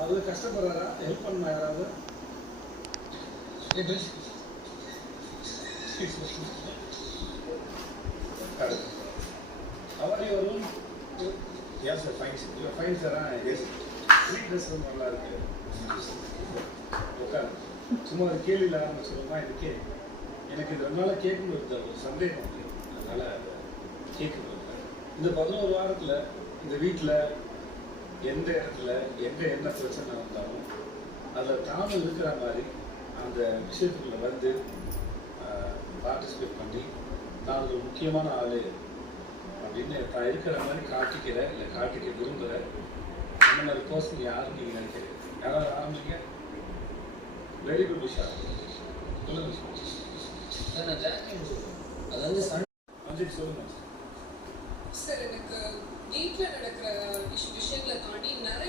அதில் கஷ்டப்படுறாரா? ஹெல்ப் பண்ண யாராவது? How are you, Arun? Yes, sir, fine, sir. You are fine, sir. Yes. Three dresses நல்லா இருக்கு. உட்காரு. சும்மா ஒரு கேள்வியில் ஆரம்ப சொல்லுமா இதுக்கே எனக்கு இது 2 நாளாக கேட்கணும் ஒரு சந்தேகம் இருக்கு. அதனால் கேட்கணும். இந்த 11 வாரத்தில் இந்த வீட்டில் எந்த இடத்துல எங்கே என்ன பிரச்சனை வந்தாலும் அதில் தானும் இருக்கிற மாதிரி அந்த விஷயத்துக்குள்ள வந்து பார்ட்டிசிபேட் பண்ணி நான் ஒரு முக்கியமான ஆள் அப்படின்னு தான் இருக்கிற மாதிரி காட்டிக்கிற இல்லை காட்டிக்க விரும்புகிற அந்த மாதிரி பர்சன் யாரும் நீங்கள் நினைக்கிறீங்க? யாராவது ஆரம்பிங்க. வெரி குட் விஷா. சொல்லுங்கள் அதாவது அஞ்சலி சொல்லுங்கள் சார். எனக்கு வீட்டில் நடக்கிற விஷயங்களை தாண்டி நிறைய